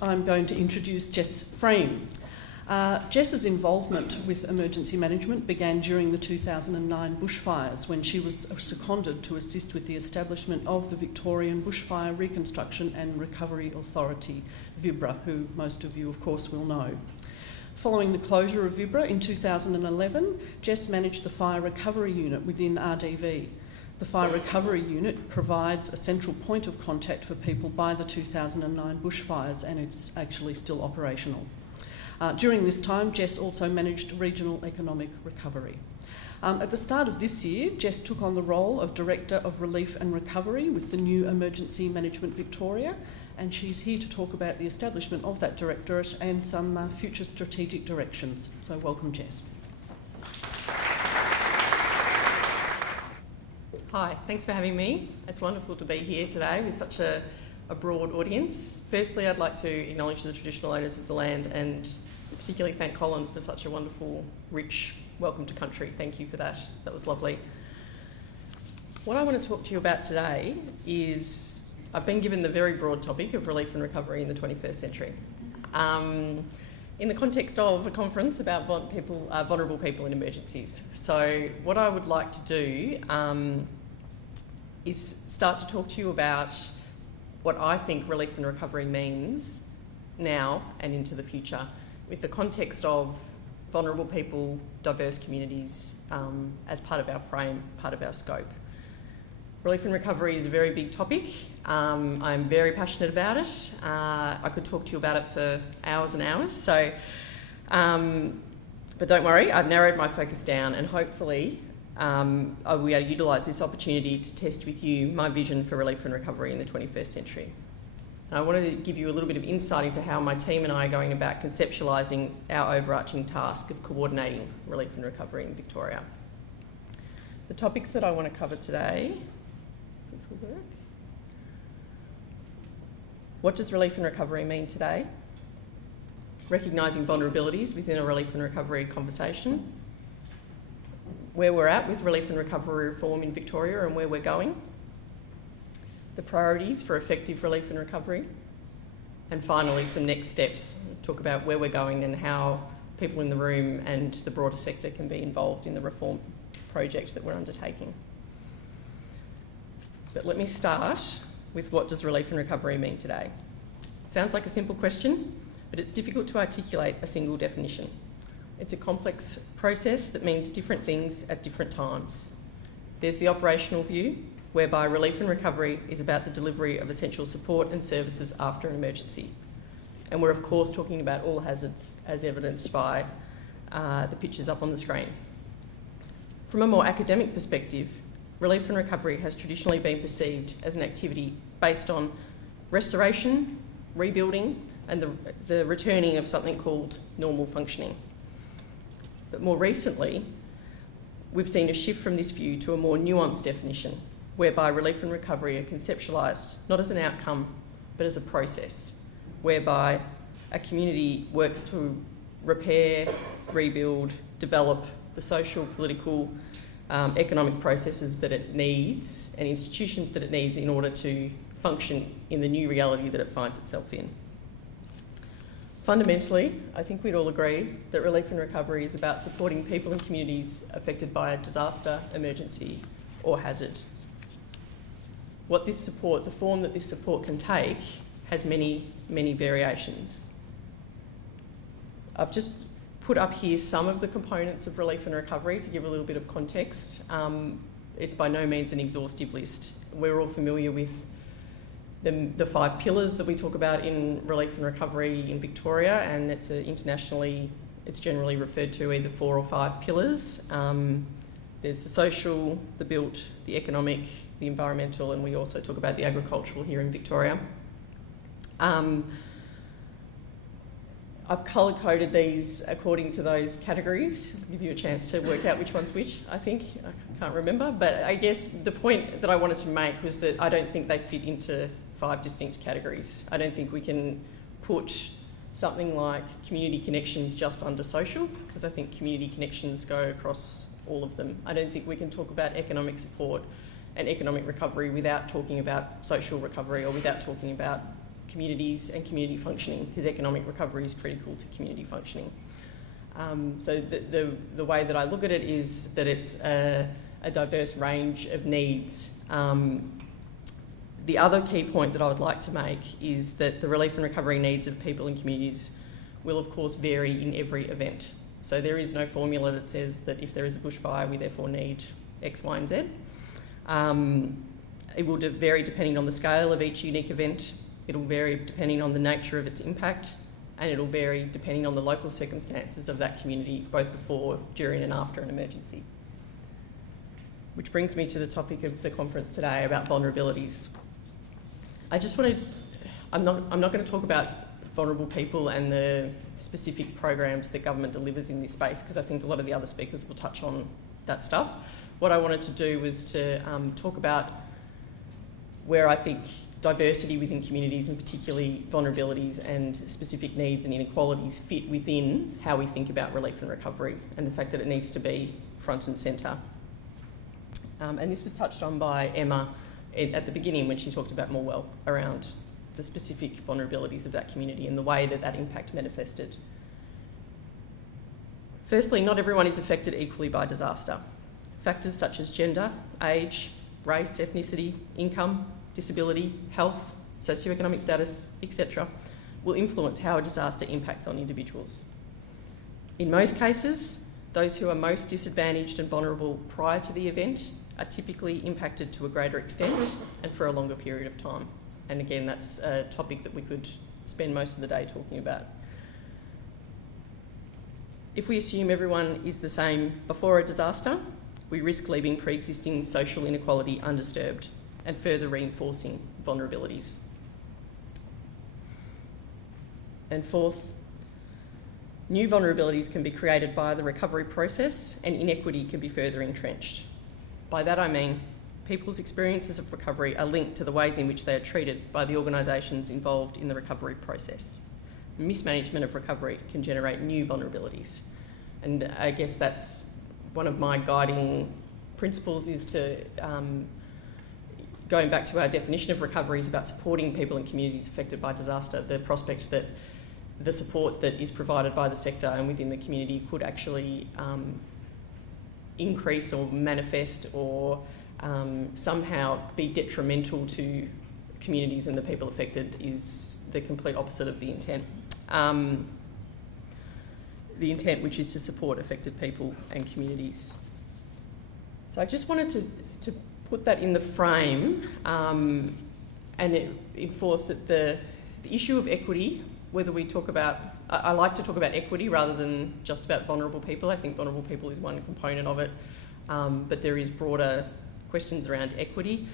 I'm going to introduce Jess Freame. Jess's involvement with emergency management began during the 2009 bushfires, when she was seconded to assist with the establishment of the Victorian Bushfire Reconstruction and Recovery Authority, VIBRA, who most of you of course will know. Following the closure of VIBRA in 2011, Jess managed the Fire Recovery Unit within RDV. The Fire Recovery Unit provides a central point of contact for people by the 2009 bushfires, and it's actually still operational. During this time, Jess also managed regional economic recovery. At the start of this year, Jess took on the role of Director of Relief and Recovery with the new Emergency Management Victoria, and she's here to talk about the establishment of that directorate and some future strategic directions. So welcome, Jess. Hi, thanks for having me. It's wonderful to be here today with such a broad audience. Firstly, I'd like to acknowledge the traditional owners of the land and particularly thank Colin for such a wonderful, rich welcome to country. Thank you for that. That was lovely. What I want to talk to you about today is I've been given the very broad topic of relief and recovery in the 21st century. In the context of a conference about vulnerable people in emergencies. So what I would like to do is start to talk to you about what I think relief and recovery means now and into the future, with the context of vulnerable people, diverse communities as part of our frame, part of our scope. Relief and recovery is a very big topic. I'm very passionate about it. I could talk to you about it for hours and hours. So, but don't worry, I've narrowed my focus down, and hopefully I will be able to utilise this opportunity to test with you my vision for relief and recovery in the 21st century. I want to give you a little bit of insight into how my team and I are going about conceptualising our overarching task of coordinating relief and recovery in Victoria. The topics that I want to cover today, this will work. What does relief and recovery mean today? Recognising vulnerabilities within a relief and recovery conversation. Where we're at with relief and recovery reform in Victoria and where we're going. The priorities for effective relief and recovery, and finally some next steps. Talk about where we're going and how people in the room and the broader sector can be involved in the reform project that we're undertaking. But let me start with what does relief and recovery mean today? Sounds like a simple question, but it's difficult to articulate a single definition. It's a complex process that means different things at different times. There's the operational view, whereby relief and recovery is about the delivery of essential support and services after an emergency. And we're of course talking about all hazards as evidenced by the pictures up on the screen. From a more academic perspective, relief and recovery has traditionally been perceived as an activity based on restoration, rebuilding, and the returning of something called normal functioning. But more recently, we've seen a shift from this view to a more nuanced definition, whereby relief and recovery are conceptualised not as an outcome, but as a process, whereby a community works to repair, rebuild, develop the social, political, economic processes that it needs and institutions that it needs in order to function in the new reality that it finds itself in. Fundamentally, I think we'd all agree that relief and recovery is about supporting people and communities affected by a disaster, emergency or hazard. What this support, the form that this support can take, has many, many variations. I've just put up here some of the components of relief and recovery to give a little bit of context. It's by no means an exhaustive list. We're all familiar with the 5 pillars that we talk about in relief and recovery in Victoria, and it's internationally, it's generally referred to either 4 or 5 pillars. There's the social, the built, the economic, the environmental, and we also talk about the agricultural here in Victoria. I've colour-coded these according to those categories. I'll give you a chance to work out which one's which, I think. I can't remember, but I guess the point that I wanted to make was that I don't think they fit into 5 distinct categories. I don't think we can put something like community connections just under social, because I think community connections go across all of them. I don't think we can talk about economic support and economic recovery without talking about social recovery or without talking about communities and community functioning, because economic recovery is critical to community functioning. So the way that I look at it is that it's a diverse range of needs. The other key point that I would like to make is that the relief and recovery needs of people and communities will of course vary in every event. So there is no formula that says that if there is a bushfire we therefore need X, Y and Z. It will vary depending on the scale of each unique event. It will vary depending on the nature of its impact, and it will vary depending on the local circumstances of that community, both before, during and after an emergency. Which brings me to the topic of the conference today about vulnerabilities. I'm not going to talk about vulnerable people and the specific programs that government delivers in this space, because I think a lot of the other speakers will touch on that stuff. What I wanted to do was to talk about where I think diversity within communities, and particularly vulnerabilities and specific needs and inequalities, fit within how we think about relief and recovery, and the fact that it needs to be front and centre. And this was touched on by Emma at the beginning when she talked about Morwell around the specific vulnerabilities of that community and the way that that impact manifested. Firstly, not everyone is affected equally by disaster. Factors such as gender, age, race, ethnicity, income, disability, health, socioeconomic status, etc. will influence how a disaster impacts on individuals. In most cases, those who are most disadvantaged and vulnerable prior to the event are typically impacted to a greater extent and for a longer period of time. And again, that's a topic that we could spend most of the day talking about. If we assume everyone is the same before a disaster, we risk leaving pre-existing social inequality undisturbed and further reinforcing vulnerabilities. And fourth, new vulnerabilities can be created by the recovery process, and inequity can be further entrenched. By that I mean people's experiences of recovery are linked to the ways in which they are treated by the organisations involved in the recovery process. Mismanagement of recovery can generate new vulnerabilities. And I guess that's one of my guiding principles, is to, going back to our definition of recovery, is about supporting people and communities affected by disaster. The prospect that the support that is provided by the sector and within the community could actually increase or manifest or somehow be detrimental to communities and the people affected is the complete opposite of the intent. The intent, which is to support affected people and communities. So I just wanted to put that in the frame and enforce that the issue of equity, whether we talk about, I like to talk about equity rather than just about vulnerable people. I think vulnerable people is one component of it, but there is broader questions around equity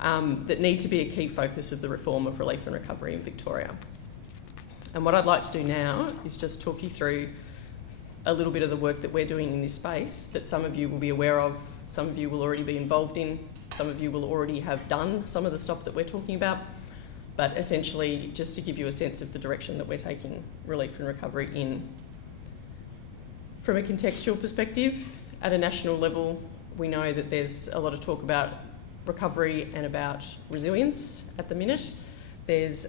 that need to be a key focus of the reform of relief and recovery in Victoria. And what I'd like to do now is just talk you through a little bit of the work that we're doing in this space that some of you will be aware of, some of you will already be involved in, some of you will already have done some of the stuff that we're talking about, but essentially just to give you a sense of the direction that we're taking relief and recovery in. From a contextual perspective, at a national level, we know that there's a lot of talk about recovery and about resilience at the minute. There's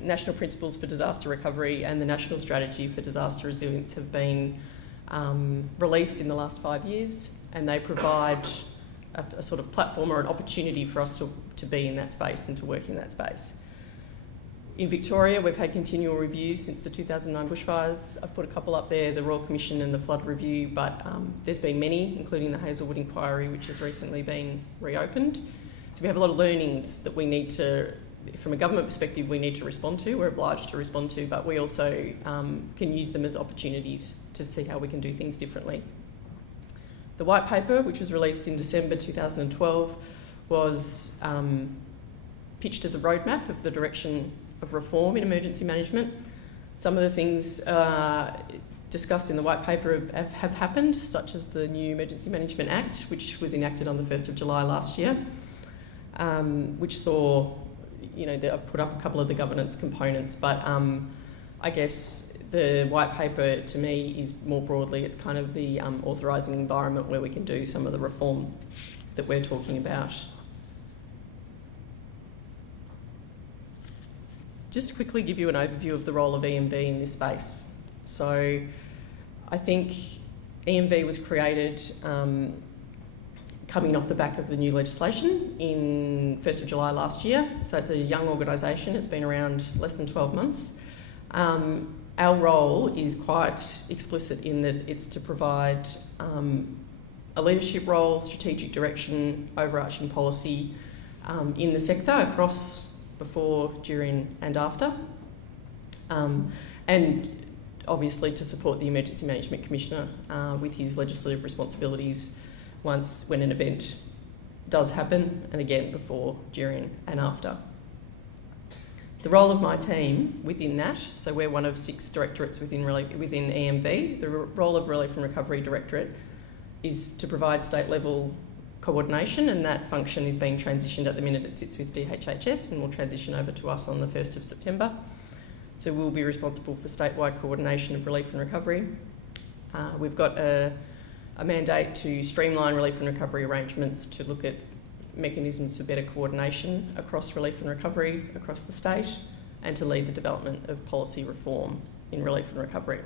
National Principles for Disaster Recovery and the National Strategy for Disaster Resilience have been released in the last 5 years, and they provide a sort of platform or an opportunity for us to be in that space and to work in that space. In Victoria, we've had continual reviews since the 2009 bushfires. I've put a couple up there, the Royal Commission and the Flood Review, but there's been many, including the Hazelwood Inquiry, which has recently been reopened. So we have a lot of learnings that we need to, from a government perspective, we need to respond to, we're obliged to respond to, but we also can use them as opportunities to see how we can do things differently. The white paper, which was released in December 2012, was pitched as a roadmap of the direction of reform in emergency management. Some of the things discussed in the white paper have happened, such as the new Emergency Management Act, which was enacted on the 1st of July last year, which saw, I've put up a couple of the governance components, but I guess the white paper to me is more broadly, it's kind of the authorising environment where we can do some of the reform that we're talking about. just to quickly give you an overview of the role of EMV in this space. So I think EMV was created coming off the back of the new legislation in 1st of July last year. So it's a young organisation, it's been around less than 12 months. Our role is quite explicit in that it's to provide a leadership role, strategic direction, overarching policy in the sector across before, during and after. And obviously to support the Emergency Management Commissioner with his legislative responsibilities when an event does happen, and again before, during and after. The role of my team within that, so we're one of 6 directorates within EMV, the role of Relief and Recovery Directorate is to provide state level coordination, and that function is being transitioned at the minute. It sits with DHHS and will transition over to us on the 1st of September. So we'll be responsible for statewide coordination of relief and recovery. We've got a mandate to streamline relief and recovery arrangements to look at mechanisms for better coordination across relief and recovery across the state, and to lead the development of policy reform in relief and recovery.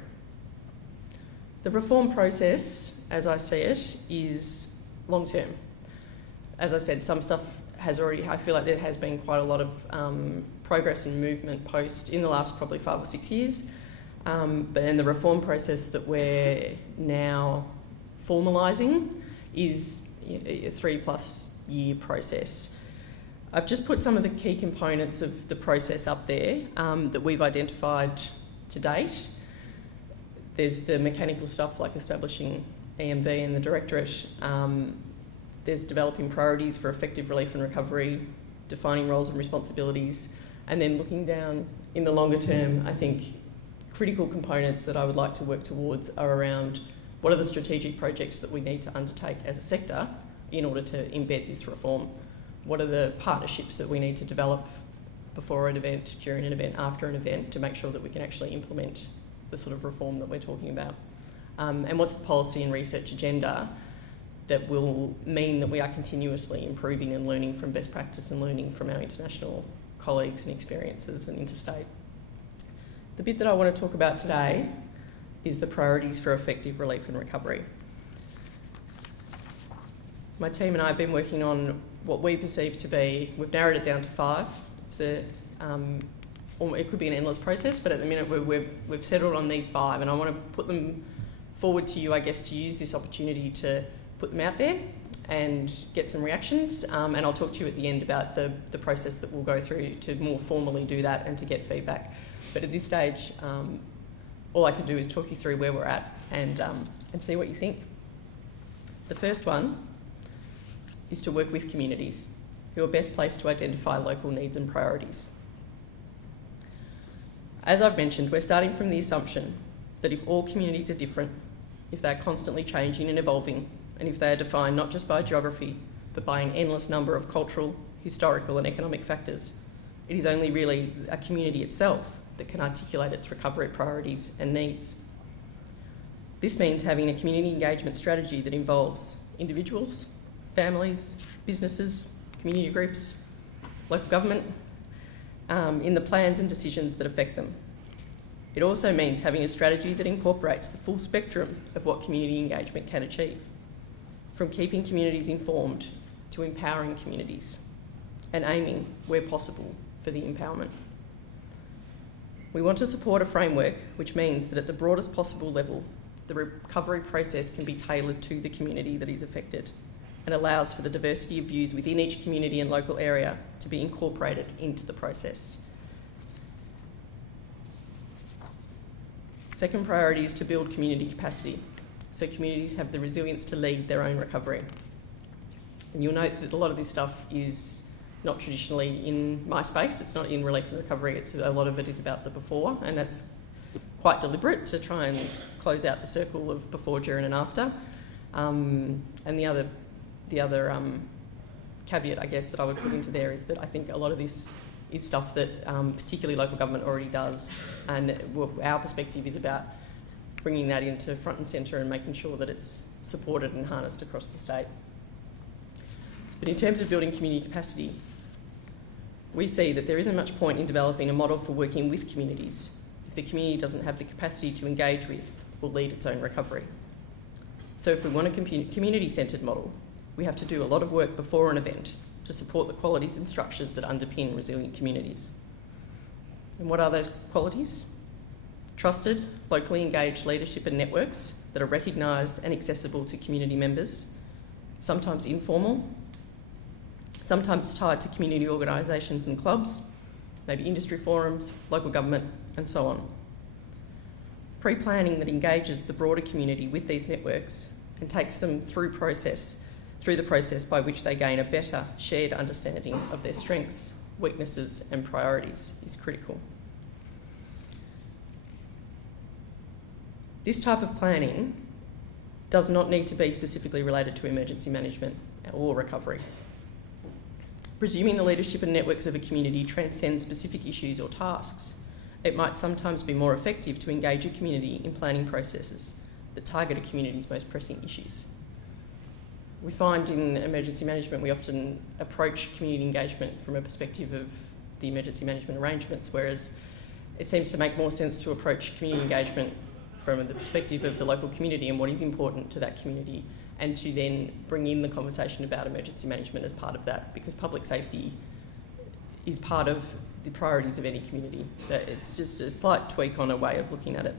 The reform process, as I see it, is long term. As I said, some stuff has already, I feel like there has been quite a lot of progress and movement in the last probably 5 or 6 years. But in the reform process that we're now formalising is a 3+ year process. I've just put some of the key components of the process up there that we've identified to date. There's the mechanical stuff like establishing EMV and the directorate. There's developing priorities for effective relief and recovery, defining roles and responsibilities, and then looking down in the longer term. I think critical components that I would like to work towards are around what are the strategic projects that we need to undertake as a sector in order to embed this reform? What are the partnerships that we need to develop before an event, during an event, after an event, to make sure that we can actually implement the sort of reform that we're talking about? And what's the policy and research agenda that will mean that we are continuously improving and learning from best practice and learning from our international colleagues and experiences and interstate? The bit that I want to talk about today is the priorities for effective relief and recovery. My team and I have been working on what we perceive to be, we've narrowed it down to 5. It's it could be an endless process, but at the minute we've settled on these 5, and I want to put them forward to you, I guess, to use this opportunity to put them out there and get some reactions. And I'll talk to you at the end about the process that we'll go through to more formally do that and to get feedback. But at this stage, all I can do is talk you through where we're at and see what you think. The first one is to work with communities who are best placed to identify local needs and priorities. As I've mentioned, we're starting from the assumption that if all communities are different, if they're constantly changing and evolving, and if they are defined not just by geography, but by an endless number of cultural, historical and economic factors, it is only really a community itself that can articulate its recovery priorities and needs. This means having a community engagement strategy that involves individuals, families, businesses, community groups, local government, in the plans and decisions that affect them. It also means having a strategy that incorporates the full spectrum of what community engagement can achieve, from keeping communities informed to empowering communities, and aiming, where possible, for the empowerment. We want to support a framework which means that at the broadest possible level, the recovery process can be tailored to the community that is affected, and allows for the diversity of views within each community and local area to be incorporated into the process. Second priority is to build community capacity, so communities have the resilience to lead their own recovery. And you'll note that a lot of this stuff is not traditionally in my space. It's not in relief and recovery. A lot of it is about the before, and that's quite deliberate to try and close out the circle of before, during and after. And the other caveat, I guess, that I would put into there is that I think a lot of this is stuff that particularly local government already does, and our perspective is about bringing that into front and centre and making sure that it's supported and harnessed across the state. But in terms of building community capacity, we see that there isn't much point in developing a model for working with communities if the community doesn't have the capacity to engage with or lead its own recovery. So if we want a community-centred model, we have to do a lot of work before an event to support the qualities and structures that underpin resilient communities. And what are those qualities? Trusted, locally engaged leadership and networks that are recognised and accessible to community members, sometimes informal, sometimes tied to community organisations and clubs, maybe industry forums, local government, and so on. Pre-planning that engages the broader community with these networks and takes them through the process by which they gain a better shared understanding of their strengths, weaknesses and priorities is critical. This type of planning does not need to be specifically related to emergency management or recovery. Presuming the leadership and networks of a community transcend specific issues or tasks, it might sometimes be more effective to engage a community in planning processes that target a community's most pressing issues. We find in emergency management we often approach community engagement from a perspective of the emergency management arrangements, whereas it seems to make more sense to approach community engagement from the perspective of the local community and what is important to that community, and to then bring in the conversation about emergency management as part of that, because public safety is part of the priorities of any community. So it's just a slight tweak on a way of looking at it.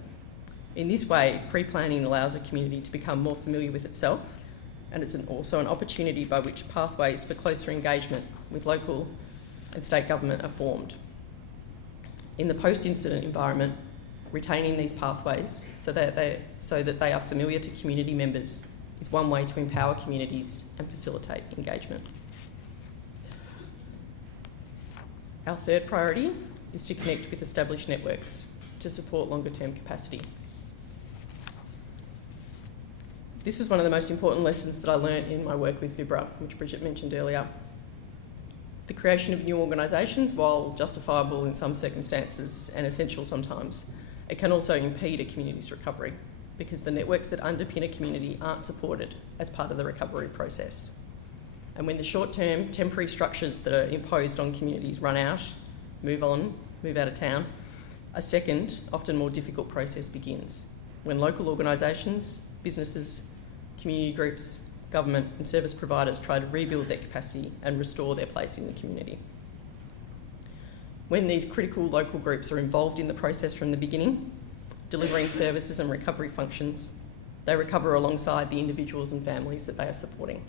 In this way, pre-planning allows a community to become more familiar with itself, and it's also an opportunity by which pathways for closer engagement with local and state government are formed. In the post-incident environment, retaining these pathways so that they are familiar to community members is one way to empower communities and facilitate engagement. Our third priority is to connect with established networks to support longer-term capacity. This is one of the most important lessons that I learnt in my work with Vibra, which Bridget mentioned earlier. The creation of new organisations, while justifiable in some circumstances and essential sometimes, it can also impede a community's recovery because the networks that underpin a community aren't supported as part of the recovery process. And when the short-term temporary structures that are imposed on communities run out, move on, move out of town, a second, often more difficult process begins when local organisations, businesses, community groups, government and service providers try to rebuild their capacity and restore their place in the community. When these critical local groups are involved in the process from the beginning, delivering services and recovery functions, they recover alongside the individuals and families that they are supporting.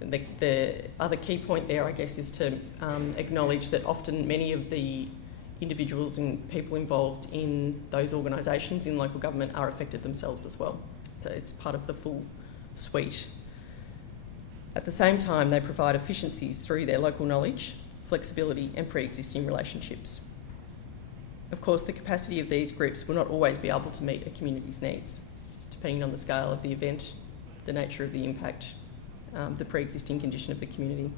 And the other key point there, I guess, is to acknowledge that often many of the individuals and people involved in those organisations in local government are affected themselves as well. So it's part of the full suite. At the same time, they provide efficiencies through their local knowledge, flexibility and pre-existing relationships. Of course, the capacity of these groups will not always be able to meet a community's needs, depending on the scale of the event, the nature of the impact, the pre-existing condition of the community.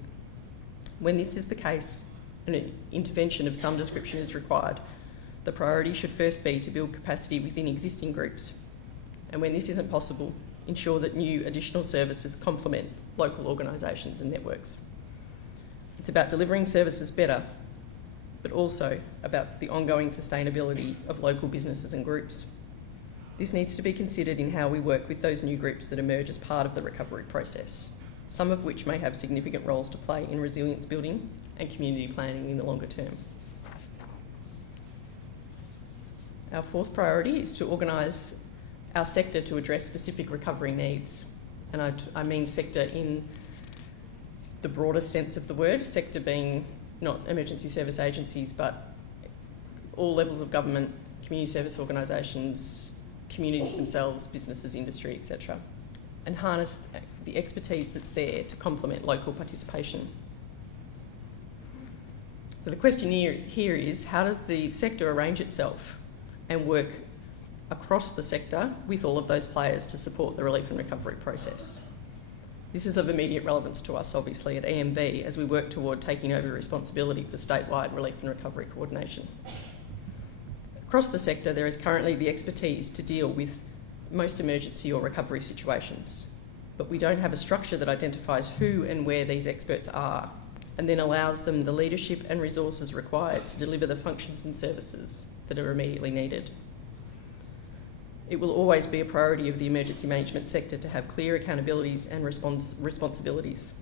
When this is the case, an intervention of some description is required. The priority should first be to build capacity within existing groups. And when this isn't possible, ensure that new additional services complement local organisations and networks. It's about delivering services better, but also about the ongoing sustainability of local businesses and groups. This needs to be considered in how we work with those new groups that emerge as part of the recovery process, some of which may have significant roles to play in resilience building and community planning in the longer term. Our fourth priority is to organise our sector to address specific recovery needs. And I mean sector in the broadest sense of the word, sector being not emergency service agencies, but all levels of government, community service organisations, communities themselves, businesses, industry, etc. And harness the expertise that's there to complement local participation. So the question here is, how does the sector arrange itself and work across the sector with all of those players to support the relief and recovery process? This is of immediate relevance to us, obviously, at EMV as we work toward taking over responsibility for statewide relief and recovery coordination. Across the sector, there is currently the expertise to deal with most emergency or recovery situations, but we don't have a structure that identifies who and where these experts are and then allows them the leadership and resources required to deliver the functions and services that are immediately needed. It will always be a priority of the emergency management sector to have clear accountabilities and responsibilities.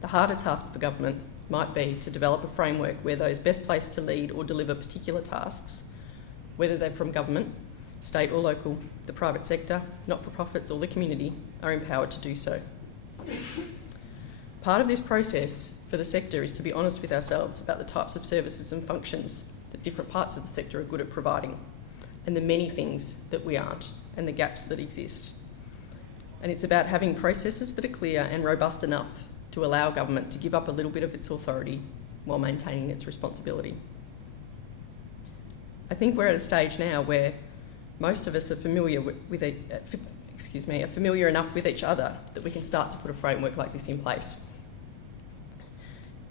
The harder task for government might be to develop a framework where those best placed to lead or deliver particular tasks, whether they're from government, state or local, the private sector, not-for-profits or the community, are empowered to do so. Part of this process for the sector is to be honest with ourselves about the types of services and functions that different parts of the sector are good at providing, and the many things that we aren't, and the gaps that exist. And it's about having processes that are clear and robust enough to allow government to give up a little bit of its authority while maintaining its responsibility. I think we're at a stage now where most of us are familiar familiar enough with each other that we can start to put a framework like this in place.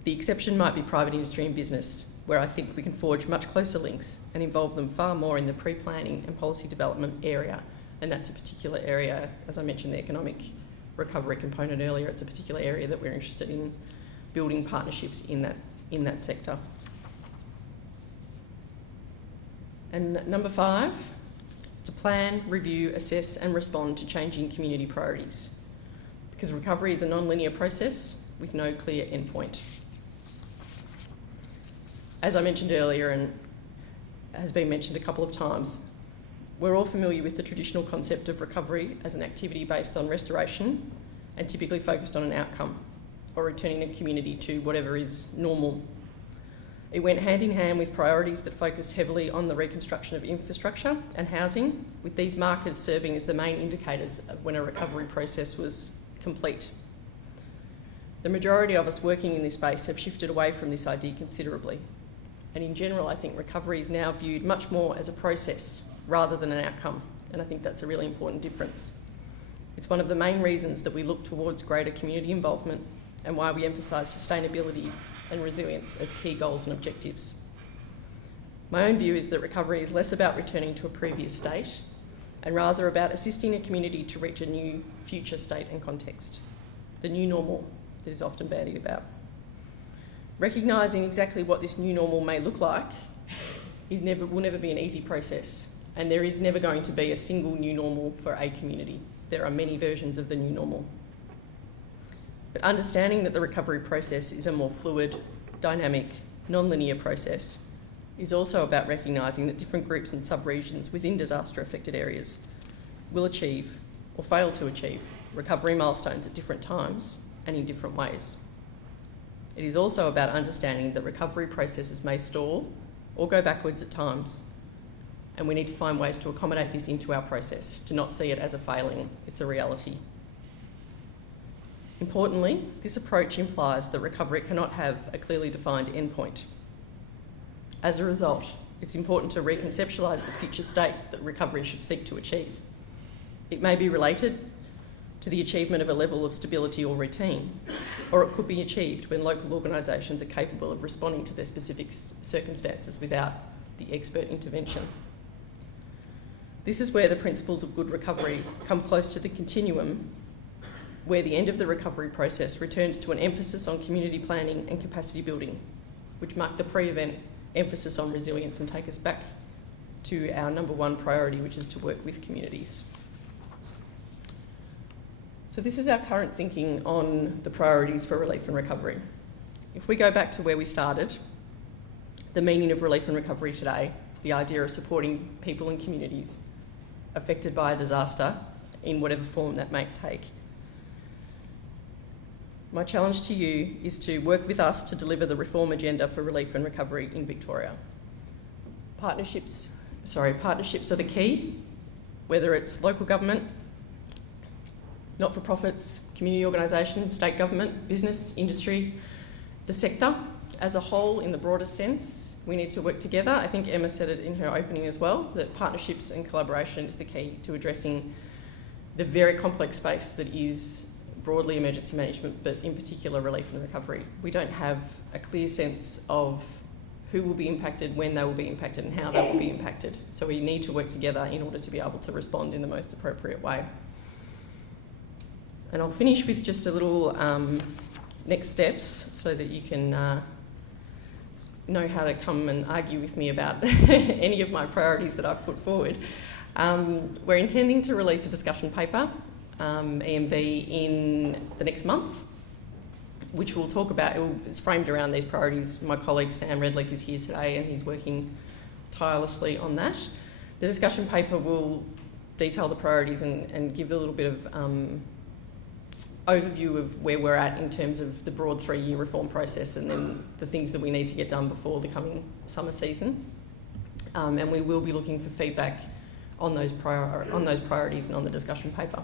The exception might be private industry and business, where I think we can forge much closer links and involve them far more in the pre-planning and policy development area. And that's a particular area, as I mentioned, the economic recovery component earlier, it's a particular area that we're interested in building partnerships in that sector. And number 5 is to plan, review, assess and respond to changing community priorities, because recovery is a non-linear process with no clear endpoint. As I mentioned earlier, and has been mentioned a couple of times, we're all familiar with the traditional concept of recovery as an activity based on restoration and typically focused on an outcome or returning a community to whatever is normal. It went hand in hand with priorities that focused heavily on the reconstruction of infrastructure and housing, with these markers serving as the main indicators of when a recovery process was complete. The majority of us working in this space have shifted away from this idea considerably. And in general, I think recovery is now viewed much more as a process rather than an outcome, and I think that's a really important difference. It's one of the main reasons that we look towards greater community involvement and why we emphasise sustainability and resilience as key goals and objectives. My own view is that recovery is less about returning to a previous state and rather about assisting a community to reach a new future state and context, the new normal that is often bandied about. Recognising exactly what this new normal may look like will never be an easy process, and there is never going to be a single new normal for a community. There are many versions of the new normal. But understanding that the recovery process is a more fluid, dynamic, non-linear process is also about recognising that different groups and sub-regions within disaster-affected areas will achieve or fail to achieve recovery milestones at different times and in different ways. It is also about understanding that recovery processes may stall or go backwards at times, and we need to find ways to accommodate this into our process, to not see it as a failing, it's a reality. Importantly, this approach implies that recovery cannot have a clearly defined endpoint. As a result, it's important to reconceptualise the future state that recovery should seek to achieve. It may be related to the achievement of a level of stability or routine, or it could be achieved when local organisations are capable of responding to their specific circumstances without the expert intervention. This is where the principles of good recovery come close to the continuum, where the end of the recovery process returns to an emphasis on community planning and capacity building, which mark the pre-event emphasis on resilience and take us back to our number 1 priority, which is to work with communities. So this is our current thinking on the priorities for relief and recovery. If we go back to where we started, the meaning of relief and recovery today, the idea of supporting people and communities affected by a disaster in whatever form that may take. My challenge to you is to work with us to deliver the reform agenda for relief and recovery in Victoria. Partnerships are the key, whether it's local government, not-for-profits, community organisations, state government, business, industry, the sector as a whole in the broadest sense. We need to work together. I think Emma said it in her opening as well, that partnerships and collaboration is the key to addressing the very complex space that is broadly emergency management, but in particular relief and recovery. We don't have a clear sense of who will be impacted, when they will be impacted and how they will be impacted. So we need to work together in order to be able to respond in the most appropriate way. And I'll finish with just a little next steps so that you can know how to come and argue with me about any of my priorities that I've put forward. We're intending to release a discussion paper, EMV, in the next month, which we'll talk about. It's framed around these priorities. My colleague Sam Redlick is here today and he's working tirelessly on that. The discussion paper will detail the priorities and give a little bit of overview of where we're at in terms of the broad 3-year reform process and then the things that we need to get done before the coming summer season. And we will be looking for feedback on those priorities and on the discussion paper.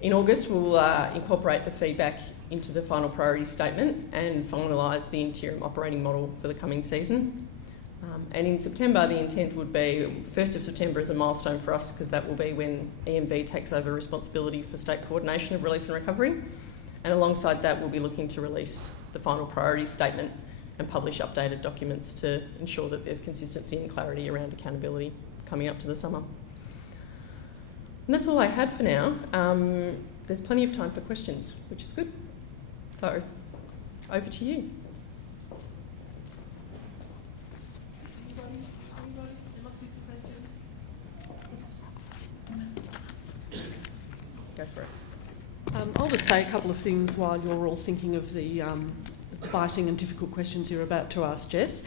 In August, we'll incorporate the feedback into the final priority statement and finalise the interim operating model for the coming season. And in September, the intent would be 1st of September as a milestone for us because that will be when EMV takes over responsibility for state coordination of relief and recovery. And alongside that, we'll be looking to release the final priority statement and publish updated documents to ensure that there's consistency and clarity around accountability coming up to the summer. And that's all I had for now. There's plenty of time for questions, which is good. So, over to you. Go for it. I'll just say a couple of things while you're all thinking of the biting and difficult questions you're about to ask, Jess.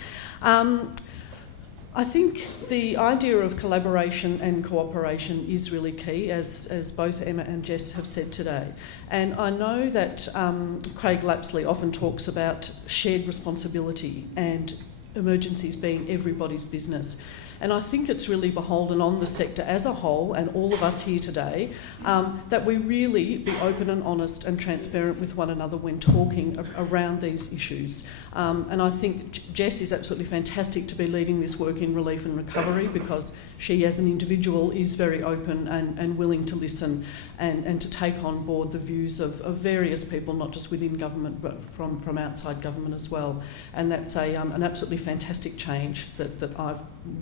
I think the idea of collaboration and cooperation is really key, as both Emma and Jess have said today. And I know that Craig Lapsley often talks about shared responsibility and emergencies being everybody's business. And I think it's really beholden on the sector as a whole and all of us here today that we really be open and honest and transparent with one another when talking around these issues. And I think Jess is absolutely fantastic to be leading this work in relief and recovery because she as an individual is very open and willing to listen and to take on board the views of various people, not just within government but from outside government as well. And that's an absolutely fantastic change that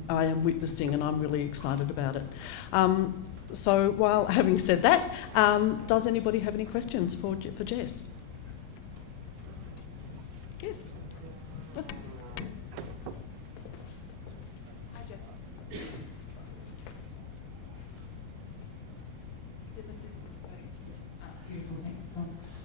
I am witnessing, and I'm really excited about it. So while having said that, does anybody have any questions for Jess? Yes. Hi, Jess. Beautiful, thanks.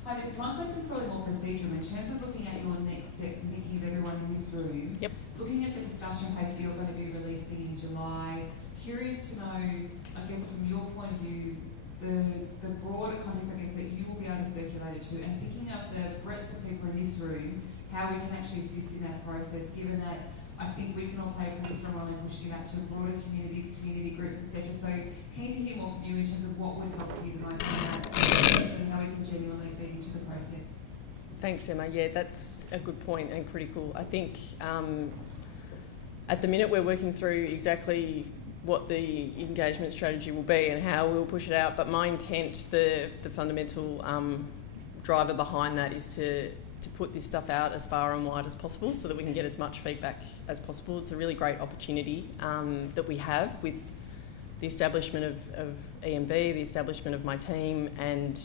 Hi, Jess. My question is probably more procedural in terms of looking at your next steps and thinking of everyone in this room. Yep. Looking at the discussion paper you're going to be releasing in July, curious to know, I guess from your point of view, the broader context, I guess, that you will be able to circulate it to, and thinking of the breadth of people in this room, how we can actually assist in that process, given that I think we can all play a pretty strong role in pushing it out to broader communities, community groups, etc. So keen to hear more from you in terms of what would help you the most in that and how we can genuinely feed into the process. Thanks, Emma. Yeah, that's a good point and critical. I think at the minute we're working through exactly what the engagement strategy will be and how we'll push it out, but my intent, the fundamental driver behind that is to put this stuff out as far and wide as possible so that we can get as much feedback as possible. It's a really great opportunity that we have with the establishment of EMV, the establishment of my team and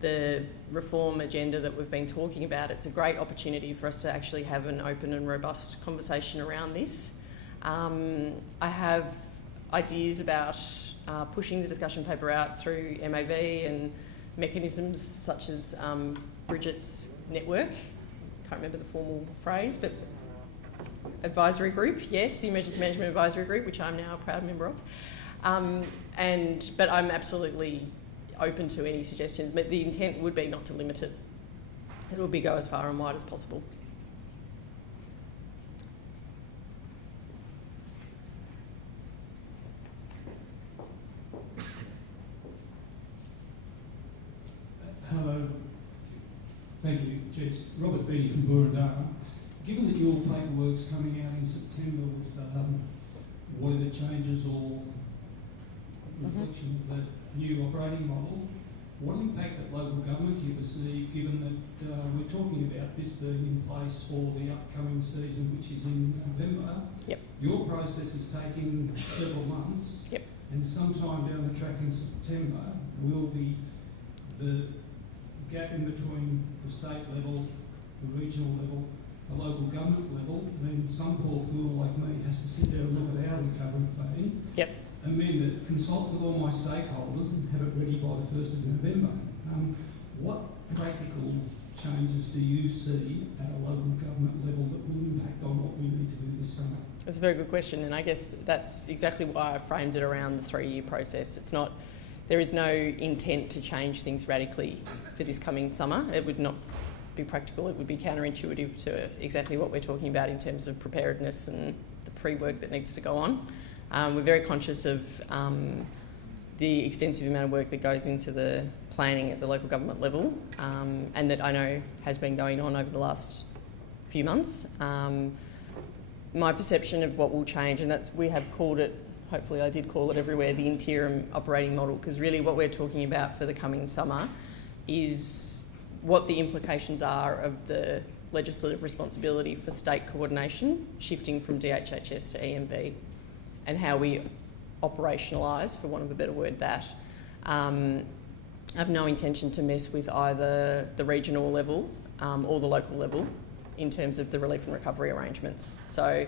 the reform agenda that we've been talking about. It's a great opportunity for us to actually have an open and robust conversation around this. I have ideas about pushing the discussion paper out through MAV and mechanisms such as Bridget's network. Can't remember the formal phrase, but advisory group, yes, the Emergency Management Advisory Group, which I'm now a proud member of. But I'm absolutely open to any suggestions, but the intent would be not to limit it. It would be go as far and wide as possible. Hello. Thank you, Jess. Robert Beattie from Burundara. Given that your paperwork's coming out in September with whatever changes or reflection of the new operating model, what impact at local government do you perceive, given that we're talking about this being in place for the upcoming season, which is in November? Yep. Your process is taking several months, yep. And sometime down the track in September will be the gap in between the state level, the regional level, the local government level, then some poor fool like me has to sit there and look at our recovery plan. Yep. And then consult with all my stakeholders and have it ready by the 1st of November. What practical changes do you see at a local government level that will impact on what we need to do this summer? That's a very good question, and I guess that's exactly why I framed it around the 3-year process. There is no intent to change things radically for this coming summer. It would not be practical. It would be counterintuitive to exactly what we're talking about in terms of preparedness and the pre-work that needs to go on. We're very conscious of the extensive amount of work that goes into the planning at the local government level, and that I know has been going on over the last few months. My perception of what will change, and we have called it, hopefully I did call it everywhere, the interim operating model, because really what we're talking about for the coming summer is what the implications are of the legislative responsibility for state coordination shifting from DHHS to EMB, and how we operationalise, for want of a better word, that. I have no intention to mess with either the regional level or the local level in terms of the relief and recovery arrangements. So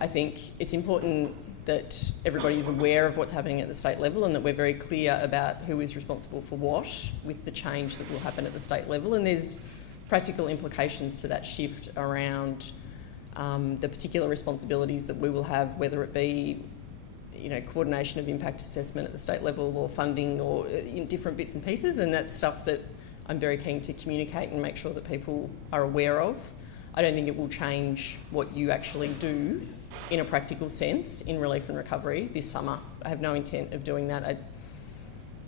I think it's important that everybody is aware of what's happening at the state level and that we're very clear about who is responsible for what with the change that will happen at the state level. And there's practical implications to that shift around the particular responsibilities that we will have, whether it be coordination of impact assessment at the state level or funding or in different bits and pieces, and that's stuff that I'm very keen to communicate and make sure that people are aware of. I don't think it will change what you actually do in a practical sense in relief and recovery this summer. I have no intent of doing that.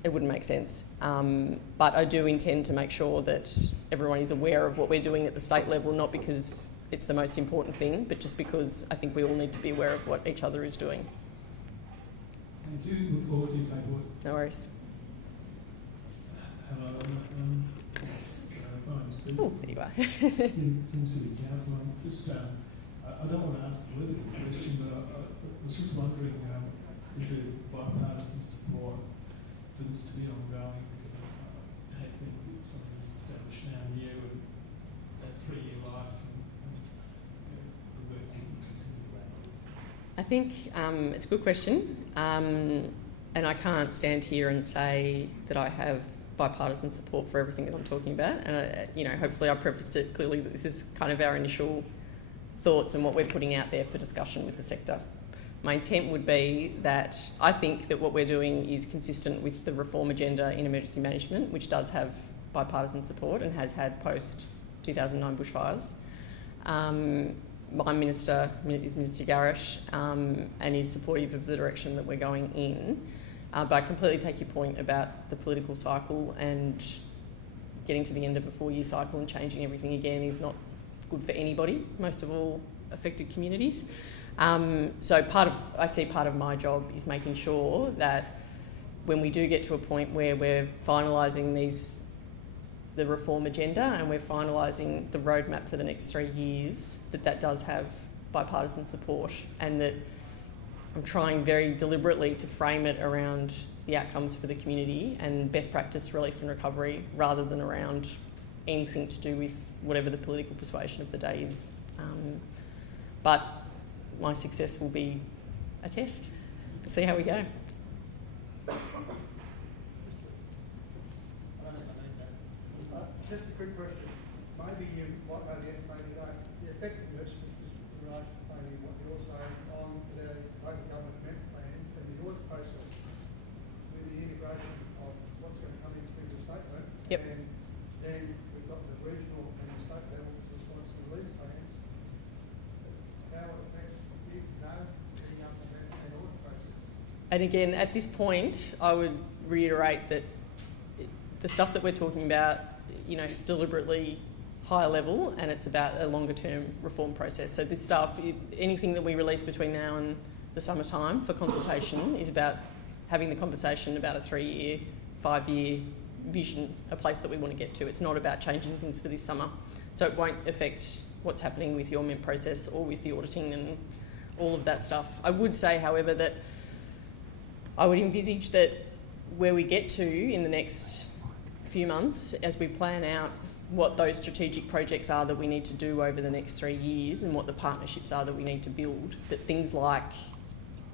It wouldn't make sense. But I do intend to make sure that everyone is aware of what we're doing at the state level, not because it's the most important thing, but just because I think we all need to be aware of what each other is doing. Thank you. Look forward to your paperwork. No worries. Hello, I'm Steve. Oh, there you are. From City Council. I don't want to ask a political question, but I was just wondering, is there bipartisan support for this to be ongoing? Because I think that something was established now in a year with that 3-year life and the work can continue. I think it's a good question, and I can't stand here and say that I have bipartisan support for everything that I'm talking about. And hopefully I prefaced it clearly that this is kind of our initial thoughts and what we're putting out there for discussion with the sector. My intent would be that I think that what we're doing is consistent with the reform agenda in emergency management, which does have bipartisan support and has had post 2009 bushfires. My minister is Minister Garrett, and is supportive of the direction that we're going in. But I completely take your point about the political cycle, and getting to the end of a 4-year cycle and changing everything again is not good for anybody, most of all affected communities. So I see part of my job is making sure that when we do get to a point where we're finalising the reform agenda and we're finalising the roadmap for the next 3 years, that does have bipartisan support, and that I'm trying very deliberately to frame it around the outcomes for the community and best practice relief and recovery, rather than around anything to do with whatever the political persuasion of the day is. But my success will be a test. See how we go. Just a quick question. Maybe you might know the answer, maybe you don't. The effectiveness, Mr. Raj, maybe what you're saying on the local government member plans and the audit process with the integration of what's going to come into the state level. Yep. And then we've got the regional and the state level response to relief plans. How it affects you know the government and audit process. And again, at this point, I would reiterate that the stuff that we're talking about, it's deliberately higher level, and it's about a longer term reform process. So this stuff, anything that we release between now and the summertime for consultation is about having the conversation about a 3-year, 5-year vision, a place that we want to get to. It's not about changing things for this summer. So it won't affect what's happening with your MEM process or with the auditing and all of that stuff. I would say, however, that I would envisage that where we get to in the next few months as we plan out what those strategic projects are that we need to do over the next 3 years and what the partnerships are that we need to build, that things like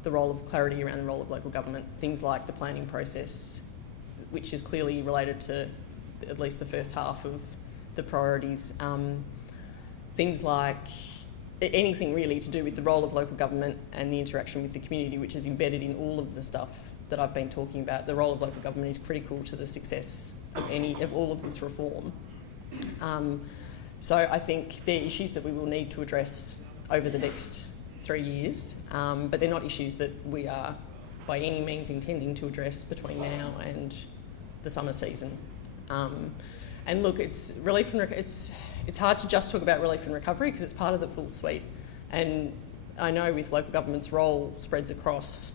the role of clarity around the role of local government, things like the planning process, which is clearly related to at least the first half of the priorities, things like anything really to do with the role of local government and the interaction with the community, which is embedded in all of the stuff that I've been talking about. The role of local government is critical to the success of all of this reform. So I think they're issues that we will need to address over the next 3 years, but they're not issues that we are by any means intending to address between now and the summer season. And look, it's hard to just talk about relief and recovery because it's part of the full suite. And I know with local government's role spreads across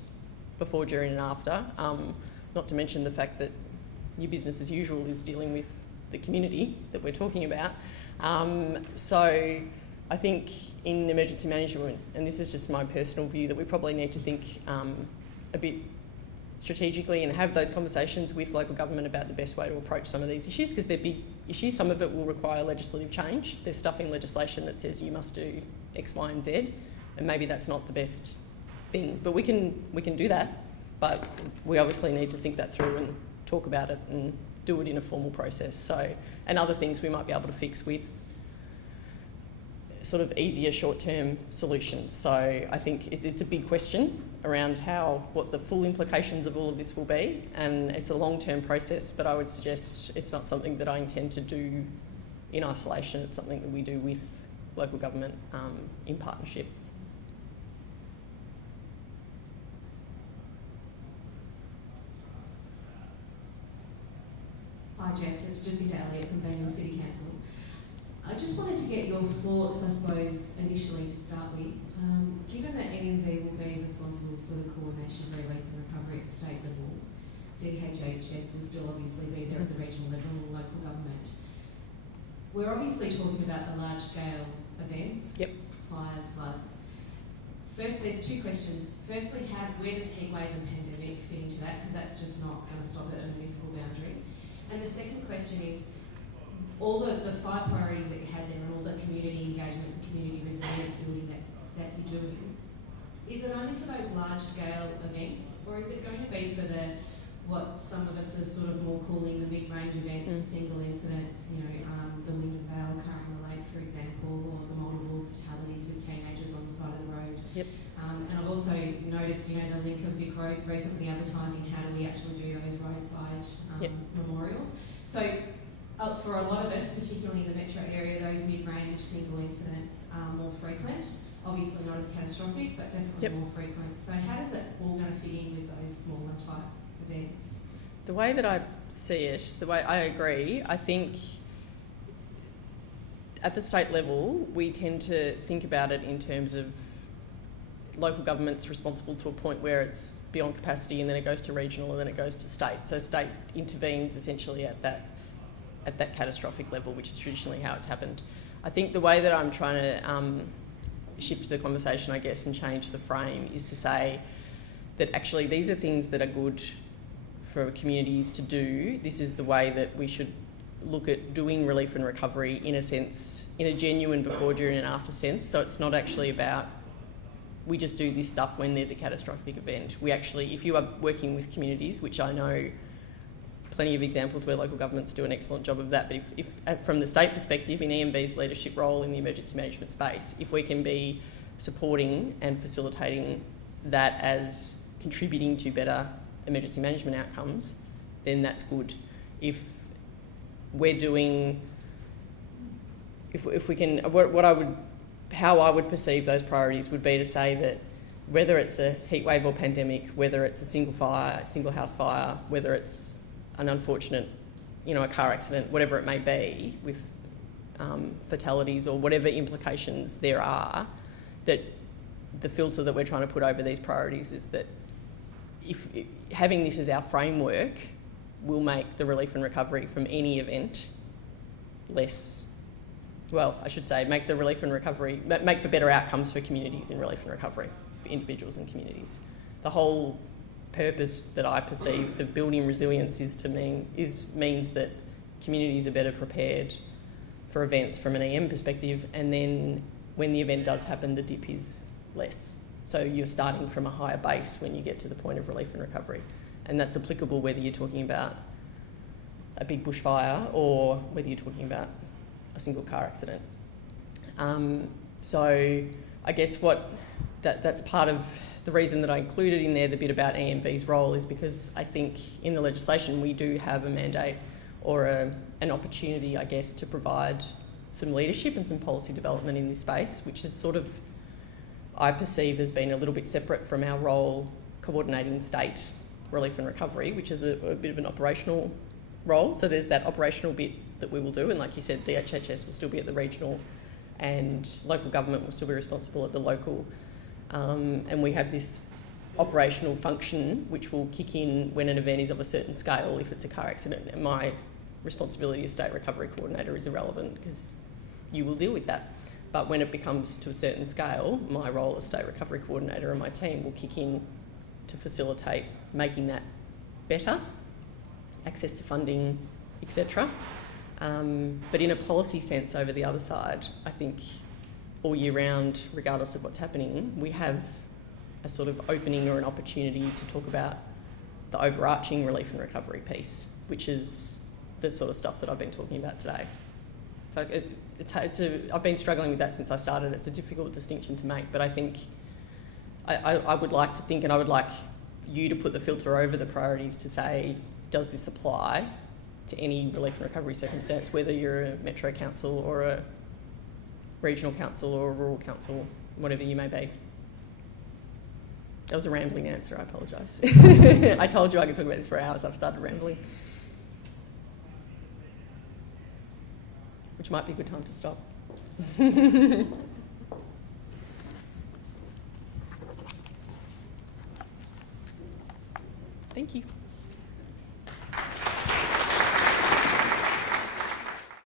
before, during and after, not to mention the fact that your business as usual is dealing with the community that we're talking about. So I think in emergency management, and this is just my personal view, that we probably need to think a bit strategically and have those conversations with local government about the best way to approach some of these issues, because they're big issues. Some of it will require legislative change. There's stuff in legislation that says you must do X, Y and Z, and maybe that's not the best thing. But we can do that, but we obviously need to think that through and talk about it and do it in a formal process. So, and other things we might be able to fix with sort of easier short-term solutions. So I think it's a big question around what the full implications of all of this will be, and it's a long-term process, but I would suggest it's not something that I intend to do in isolation. It's something that we do with local government in partnership. Hi Jess, it's Jessica Elliott from Bangor City Council. I just wanted to get your thoughts, I suppose, initially to start with. Given that NMV will be responsible for the coordination of relief and recovery at the state level, DHHS will still obviously be there at the regional level and local government. We're obviously talking about the large-scale events, yep. Fires, floods. First, there's two questions. Firstly, where does heatwave and pandemic fit into that? Because that's just not going to stop it at a municipal boundary. And the second question is, all the 5 priorities that you had there and all the community engagement and community resilience building that you're doing, is it only for those large-scale events, or is it going to be for what some of us are sort of more calling the mid-range events, the single incidents, the wind and veil carrying the lake, for example, or the multiple fatalities with teenagers on the side of the road? Yep. And I've also noticed, the link of Vic Roads recently advertising how do we actually do those roadside memorials. So for a lot of us, particularly in the metro area, those mid-range single incidents are more frequent. Obviously not as catastrophic, but definitely more frequent. So how does it all going to fit in with those smaller type events? The way that I see it, the way I agree, I think at the state level, we tend to think about it in terms of local government's responsible to a point where it's beyond capacity, and then it goes to regional, and then it goes to state. So state intervenes essentially at that catastrophic level, which is traditionally how it's happened. I think the way that I'm trying to shift the conversation, I guess, and change the frame is to say that actually these are things that are good for communities to do. This is the way that we should look at doing relief and recovery in a sense, in a genuine before, during and after sense. So it's not actually about we just do this stuff when there's a catastrophic event. We actually, if you are working with communities, which I know plenty of examples where local governments do an excellent job of that, but if from the state perspective, in EMV's leadership role in the emergency management space, if we can be supporting and facilitating that as contributing to better emergency management outcomes, then that's good. If we're doing, if we can, how I would perceive those priorities would be to say that whether it's a heatwave or pandemic, whether it's a single house fire, whether it's an unfortunate, a car accident, whatever it may be, with fatalities or whatever implications there are, that the filter that we're trying to put over these priorities is that if having this as our framework will make the relief and recovery from any event make the relief and recovery, make for better outcomes for communities in relief and recovery, for individuals and communities. The whole purpose that I perceive for building resilience means that communities are better prepared for events from an EM perspective, and then when the event does happen, the dip is less. So you're starting from a higher base when you get to the point of relief and recovery. And that's applicable whether you're talking about a big bushfire or whether you're talking about a single car accident. So I guess that's part of the reason that I included in there the bit about EMV's role is because I think in the legislation we do have a mandate or an opportunity, I guess, to provide some leadership and some policy development in this space, which is sort of, I perceive as being a little bit separate from our role coordinating state relief and recovery, which is a bit of an operational role. So there's that operational bit that we will do, and like you said, DHHS will still be at the regional and local government will still be responsible at the local. And we have this operational function which will kick in when an event is of a certain scale. If it's a car accident, and my responsibility as state recovery coordinator is irrelevant because you will deal with that. But when it becomes to a certain scale, my role as state recovery coordinator and my team will kick in to facilitate making that better, access to funding, etc. But in a policy sense over the other side, I think all year round, regardless of what's happening, we have a sort of opening or an opportunity to talk about the overarching relief and recovery piece, which is the sort of stuff that I've been talking about today. So I've been struggling with that since I started. It's a difficult distinction to make, but I think I would like to think, and I would like you to put the filter over the priorities to say, does this apply to any relief and recovery circumstance, whether you're a metro council or a regional council or a rural council, whatever you may be. That was a rambling answer, I apologise. I told you I could talk about this for hours, I've started rambling. Which might be a good time to stop. Thank you.